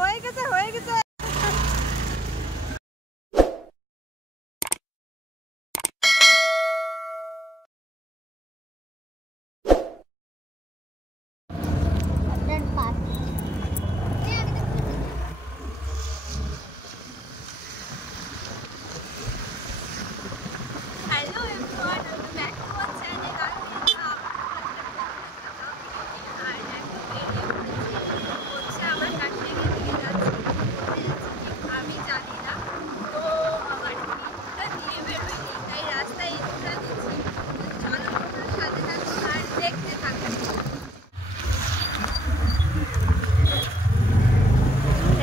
হয়ে গেছে হয়ে গেছে।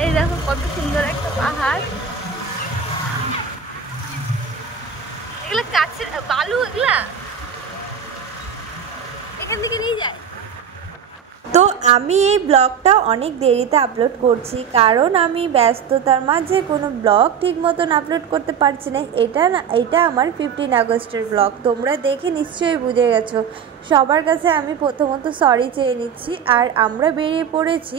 এই দেখো কত সুন্দর একটা পাহাড়, এগুলা কাছের বালু, এগুলা এখান থেকে নিয়ে যায়। তো আমি এই ব্লগটা অনেক দেরিতে আপলোড করছি, কারণ আমি ব্যস্ততার মাঝে কোনো ব্লগ ঠিক মতন আপলোড করতে পারছি না। এটা আমার 15 আগস্টের ব্লগ, তোমরা দেখে নিশ্চয়ই বুঝে গেছো। সবার কাছে আমি প্রথমত সরি চেয়ে নিচ্ছি। আর আমরা বেরিয়ে পড়েছি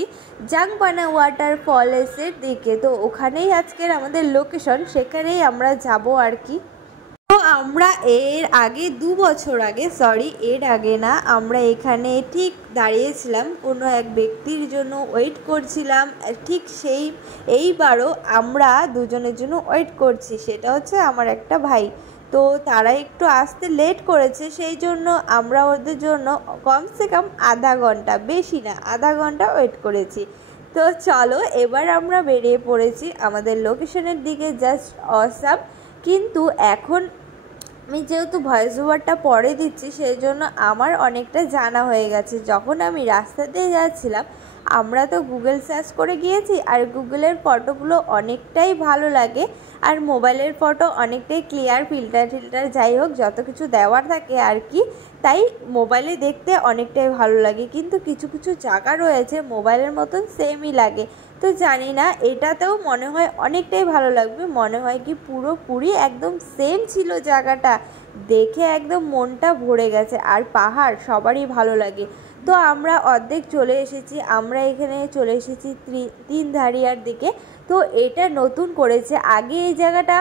জাংপানা ওয়াটারফলসের দিকে। তো ওখানেই আজকের আমাদের লোকেশন, সেখানেই আমরা যাব আর কি। তো আমরা এর আগে 2 বছর আগে, এর আগে না, আমরা এখানে ঠিক দাঁড়িয়েছিলাম কোনো এক ব্যক্তির জন্য, ওয়েট করছিলাম। ঠিক এইবারও আমরা দুজনের জন্য ওয়েট করছি। সেটা হচ্ছে আমার একটা ভাই। তো তারা একটু আসতে লেট করেছে, সেই জন্য আমরা ওদের জন্য কমসে কম আধা ঘন্টা, বেশি না আধা ঘন্টা ওয়েট করেছি। তো চলো এবার আমরা বেরিয়ে পড়েছি আমাদের লোকেশনের দিকে। Just awesome. কিন্তু এখন আমি যেহেতু ভয়েস ওভারটা পরে দিচ্ছি, সেই জন্য আমার অনেকটা জানা হয়ে গেছে। যখন আমি রাস্তা দিয়ে যাচ্ছিলাম, আমরা তো গুগল সার্চ করে গিয়েছি, আর গুগলের ফটোগুলো অনেকটাই ভালো লাগে, আর মোবাইলের ফটো অনেকটাই ক্লিয়ার, ফিল্টার যাই হোক যত কিছু দেওয়ার থাকে আর কি, তাই মোবাইলে দেখতে অনেকটাই ভালো লাগে। কিন্তু কিছু কিছু জায়গা রয়েছে মোবাইলের মতন সেমই লাগে। তো জানি না, এটাতেও মনে হয় অনেকটাই ভালো লাগবে, মনে হয় কি পুরোপুরি একদম সেম ছিল জায়গাটা, দেখে একদম মনটা ভরে গেছে। আর পাহাড় সবারই ভালো লাগে। তো আমরা অর্ধেক চলে এসেছি, আমরা এখানে চলে এসেছি তিনধারিয়ার দিকে। তো এটা নতুন করেছে, আগে এই জায়গাটা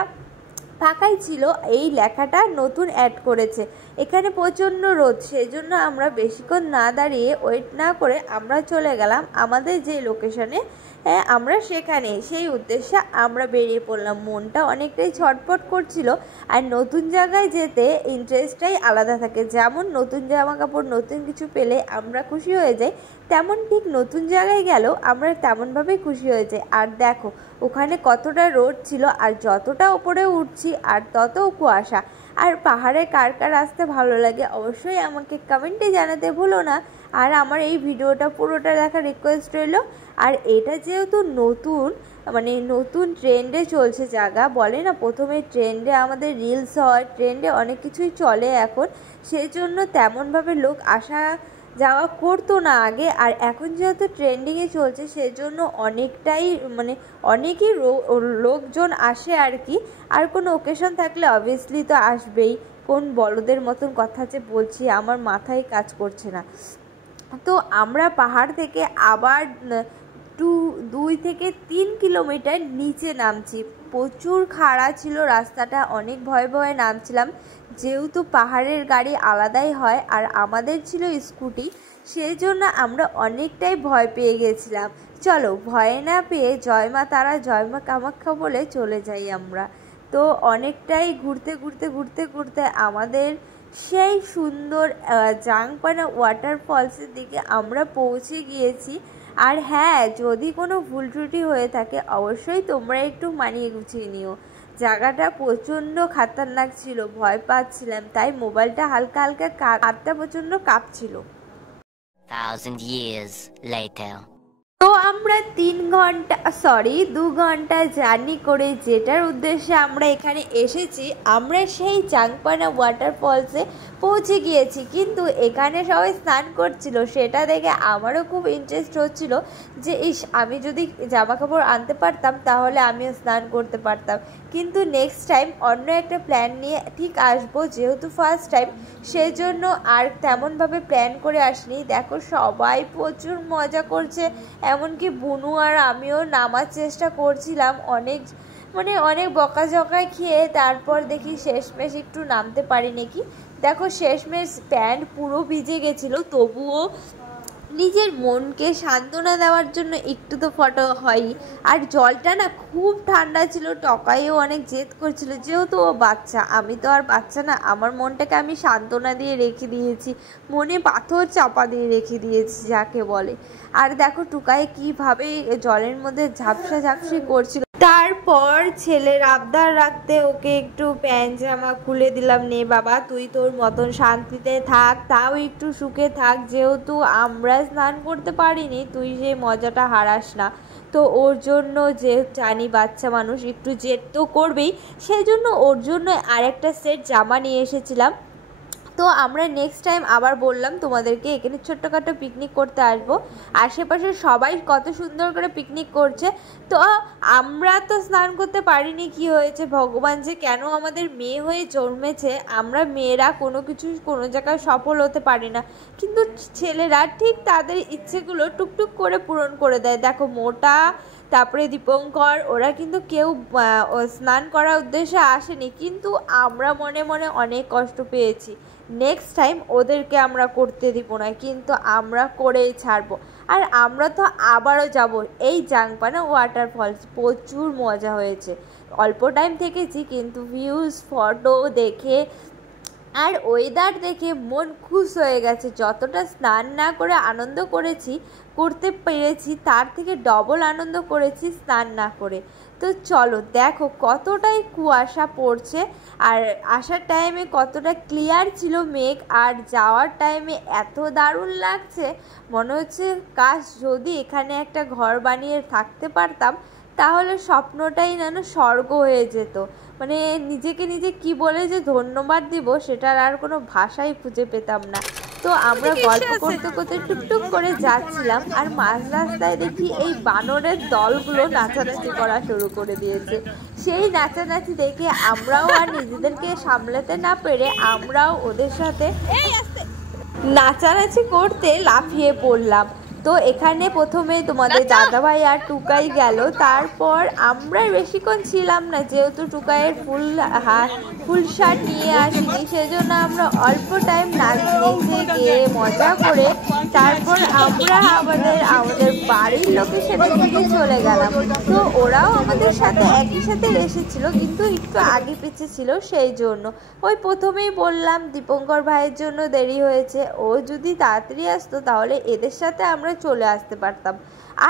ফাঁকাই ছিল, এই লেখাটা নতুন অ্যাড করেছে। এখানে প্রচণ্ড রোদ, সেই জন্য আমরা বেশিক্ষণ না দাঁড়িয়ে ওয়েট না করে আমরা চলে গেলাম আমাদের যে লোকেশনে, আমরা সেখানে সেই উদ্দেশ্যে আমরা বেরিয়ে পড়লাম। মনটা অনেকটাই ছটফট করছিল। আর নতুন জায়গায় যেতে ইন্টারেস্টটাই আলাদা থাকে। যেমন নতুন জামা কাপড়, নতুন কিছু পেলে আমরা খুশি হয়ে যাই, তেমন ঠিক নতুন জায়গায় গেলেও আমরা তেমনভাবেই খুশি হয়ে যাই। আর দেখো ওখানে কতটা রোদ ছিল, আর যতটা উপরে উঠছি আর তত কুয়াশা। আর পাহাড়ে কার কার আসতে ভালো লাগে অবশ্যই আমাকে কমেন্টে জানাতে ভুলো না। আর আমার এই ভিডিওটা পুরোটা দেখার রিকোয়েস্ট রইল। আর এটা যেহেতু নতুন ট্রেন্ডে চলছে জায়গা, বলে না প্রথমে ট্রেন্ডে আমাদের রিলস হয়, ট্রেন্ডে অনেক কিছুই চলে এখন, সেই জন্য তেমনভাবে লোক আসা যাওয়া করতো না আগে। আর এখন যেহেতু ট্রেন্ডিংয়ে চলছে, সেজন্য অনেকই লোকজন আসে আর কি। আর কোনো ওকেশন থাকলে অবভিয়াসলি তো আসবেই। কোন বলদের মতন কথা যে বলছি, আমার মাথায় কাজ করছে না। তো আমরা পাহাড় থেকে আবার 2 থেকে 3 কিলোমিটার নিচে নামছি। প্রচুর খাড়া ছিল রাস্তাটা, অনেক ভয়ে ভয়ে নামছিলাম, যেহেতু পাহাড়ের গাড়ি আলাদাই হয় আর আমাদের ছিল স্কুটি, সেই জন্য আমরা অনেকটাই ভয় পেয়ে গেছিলাম। চলো ভয় না পেয়ে জয় মা তারা, জয় মা কামাখ্যা বলে চলে যাই আমরা। তো অনেকটাই ঘুরতে আমাদের সেই সুন্দর জাংপানা ওয়াটারফলসের দিকে আমরা পৌঁছে গিয়েছি। আর হ্যাঁ, যদি কোনো ভুল ত্রুটি হয়ে থাকে অবশ্যই তোমরা একটু মানিয়ে গুছিয়ে নিও। জায়গাটা প্রচণ্ড খাতারনাক ছিল, ভয় পাচ্ছিলাম, তাই মোবাইলটা হালকা হাতটা প্রচণ্ড কাঁপছিল। 1000 years later. তো আমরা 2 ঘন্টা জার্নি করে যেটার উদ্দেশ্যে আমরা এখানে এসেছি, আমরা সেই চাংপানা ওয়াটারফলসে পৌঁছে গিয়েছি। কিন্তু এখানে সবাই স্নান করছিল, সেটা দেখে আমারও খুব ইন্টারেস্ট হচ্ছিল যে আমি যদি জামা কাপড় আনতে পারতাম তাহলে আমিও স্নান করতে পারতাম। কিন্তু নেক্সট টাইম অন্য একটা প্ল্যান নিয়ে ঠিক আসবো, যেহেতু ফার্স্ট টাইম সেজন্য আর তেমনভাবে প্ল্যান করে আসিনি। দেখো সবাই প্রচুর মজা করছে, এমনকি বুনু আর আমিও নামার চেষ্টা করছিলাম, অনেক বকাঝকা খেয়ে তারপর দেখি শেষমেশ একটু নামতে পারি নাকি। দেখো শেষমেশ প্যান্ট পুরো ভিজে গেছিলো, তবুও নিজের মনকে সান্ত্বনা দেওয়ার জন্য একটু তো ফটো হয়ই। আর জলটা না খুব ঠান্ডা ছিল, টকাইও অনেক জেদ করছিল, যেহেতু ও বাচ্চা, আমি তো আর বাচ্চা না। আমার মনটাকে আমি সান্ত্বনা দিয়ে রেখে দিয়েছি, মনে পাথর চাপা দিয়ে রেখে দিয়েছি যাকে বলে। আর দেখো টুকাই কীভাবে জলের মধ্যে ঝাপসি করছিল। তারপর ছেলের আবদার রাখতে ওকে একটু প্যান্ট জামা খুলে দিলাম, নে বাবা তুই তোর মতন শান্তিতে থাক, তাও একটু সুখে থাক, যেহেতু আমরা স্নান করতে পারিনি তুই যে মজাটা হারাস না। তো ওর জন্য, যে জানি বাচ্চা মানুষ একটু জেদ তো করবেই, সেই জন্য ওর জন্য আরেকটা সেট জামা নিয়ে এসেছিলাম। তো আমরা নেক্সট টাইম আবার বললাম তোমাদেরকে এখানে ছোট্টখাটো পিকনিক করতে আসবো। আশেপাশে সবাই কত সুন্দর করে পিকনিক করছে, তো আমরা তো স্নান করতে পারিনি। কি হয়েছে, ভগবান যে কেন আমাদের মেয়ে হয়ে জন্মেছে, আমরা মেয়েরা কোনো জায়গায় সফল হতে পারি না, কিন্তু ছেলেরা ঠিক তাদের ইচ্ছেগুলো টুকটুক করে পূরণ করে দেয়। দেখো মোটা, তারপরে দীপঙ্কর, ওরা কিন্তু কেউ স্নান করার উদ্দেশ্যে আসেনি, কিন্তু আমরা মনে মনে অনেক কষ্ট পেয়েছি। নেক্সট টাইম ওদেরকে আমরা করতে দিব না, কিন্তু আমরা করেই ছাড়বো। আর আমরা তো আবারও যাব এই চাংপানা ওয়াটারফলস, প্রচুর মজা হয়েছে। অল্প টাইম থেকেছি, কিন্তু ভিউজ ফটো দেখে আর ওয়েদার দেখে মন খুশ হয়ে গেছে। যতটা স্নান না করে আনন্দ করতে পেরেছি, তার থেকে ডবল আনন্দ করেছি স্নান না করে। তো চলো দেখো কতটাই কুয়াশা পড়ছে, আর আসার টাইমে কতটা ক্লিয়ার ছিল মেঘ, আর যাওয়ার টাইমে এত দারুণ লাগছে, মনে হচ্ছে কাশ যদি এখানে একটা ঘর বানিয়ে থাকতে পারতাম, তাহলে স্বপ্নটাই যেন স্বর্গ হয়ে যেত। মানে নিজেকে নিজে কি বলে যে ধন্যবাদ দিব, সেটার আর কোনো ভাষাই খুঁজে পেতাম না। তো আমরা গল্প করতে করতে টুকটুক করে যাচ্ছিলাম, আর মাঝ রাস্তায় দেখি এই বানরের দলগুলো নাচানাচি করা শুরু করে দিয়েছে। সেই নাচানাচি দেখে আমরাও আর নিজেদেরকে সামলাতে না পেরে আমরাও ওদের সাথে নাচানাচি করতে লাফিয়ে পড়লাম। তো এখানে প্রথমে তোমাদের দাদাভাই আর টুকাই গেল, তারপর আমরা বেশিক্ষণ ছিলাম না, যেহেতু টুকাইয়ের ফুল শার্ট নিয়ে আসিনি, সেজন্য আমরা অল্প টাইম নেচে গিয়ে মজা করে তারপর আমরা আমাদের বাড়ির লোকেশনের দিকে চলে গেলাম। তো ওরাও আমাদের সাথে একই সাথে এসেছিল, কিন্তু একটু আগে পিছিয়ে ছিল, সেই জন্য ওই প্রথমেই বললাম দীপঙ্কর ভাইয়ের জন্য দেরি হয়েছে, ও যদি তাড়াতাড়ি আসতো তাহলে এদের সাথে আমরা চলে আসতে পারতাম।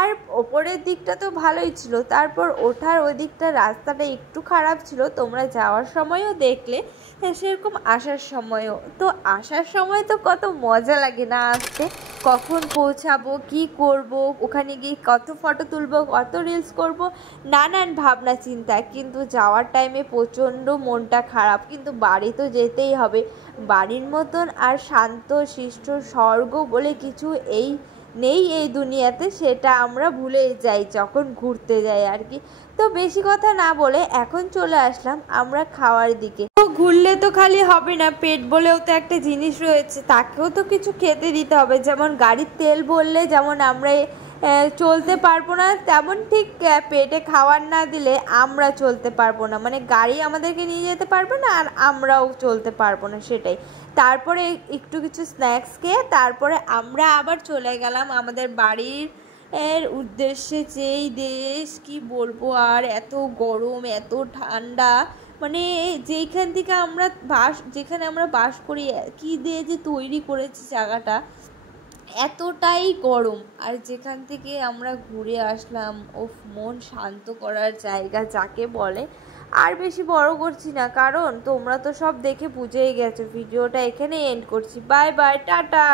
আর ওপরের দিকটা তো ভালোই ছিল, তারপর ওঠার ওই দিকটা রাস্তাটা একটু খারাপ ছিল, তোমরা যাওয়ার সময়ও দেখলে, সেরকম আসার সময়ও। তো আসার সময় তো কত মজা লাগে না আসতে, কখন পৌঁছাবো, কি করব, ওখানে গিয়ে কত ফটো তুলবো, কত রিলস করব, নানান ভাবনা চিন্তা। কিন্তু যাওয়ার টাইমে প্রচণ্ড মনটা খারাপ, কিন্তু বাড়ি তো যেতেই হবে। বাড়ির মতন আর শান্ত শিষ্ট স্বর্গ বলে কিছু নেই এই দুনিয়াতে, সেটা আমরা ভুলেই যাই যখন ঘুরতে যাই আর কি। তো বেশি কথা না বলে এখন চলে আসলাম আমরা খাওয়ার দিকে। তো ঘুরলে তো খালি হবে না, পেট বলেও তো একটা জিনিস রয়েছে, তাকেও তো কিছু খেতে দিতে হবে। যেমন গাড়ির তেল ভরলে যেমন আমরা চলতে পারবো না, তেমন ঠিক পেটে খাবার না দিলে আমরা চলতে পারবো না, মানে গাড়ি আমাদেরকে নিয়ে যেতে পারবে না আর আমরাও চলতে পারবো না, সেটাই। তারপরে একটু কিছু স্ন্যাক্স খেয়ে তারপরে আমরা আবার চলে গেলাম আমাদের বাড়ির উদ্দেশ্যে। যেই দেশ কি বলবো, আর এত গরম এত ঠান্ডা, মানে যেখানে আমরা বাস করি, কি দিয়ে যে তৈরি করেছি জায়গাটা, এতটাই গরম। আর যেখান থেকে আমরা ঘুরে আসলাম, মন শান্ত করার জায়গা যাকে বলে। আর বেশি বড় করছি না, কারণ তোমরা তো সব দেখে বুঝেই গেছো। ভিডিওটা এখানে এন্ড করছি। Bye bye, tata.